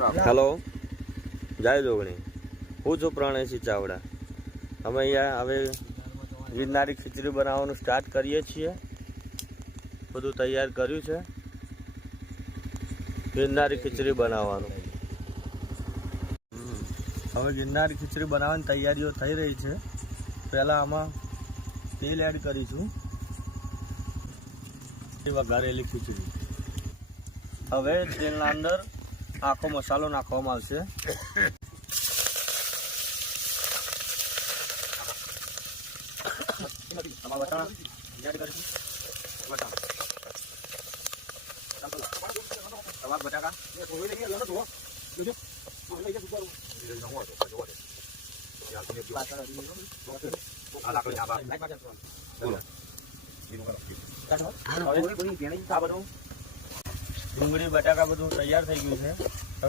Hello, જય જોગણી. હું છું પ્રણયસિંહ ચાવડા. અમે અહીંયા હવે ગિરનારી ખીચડી બનાવવાનું સ્ટાર્ટ કરીએ છીએ. બધું તૈયાર કર્યું છે ગિરનારી ખીચડી બનાવવાનું. હવે ગિરનારી ખીચડી બનાવવાની તૈયારીઓ થઈ રહી છે. પહેલાં આમાં તેલ એડ કરીશું. વઘારેલી ખીચડી. હવે તેલના અંદર આખો મસાલો નાખવામાં આવશે. ડુંગળી બટાકા બધું તૈયાર થઈ ગયું છે.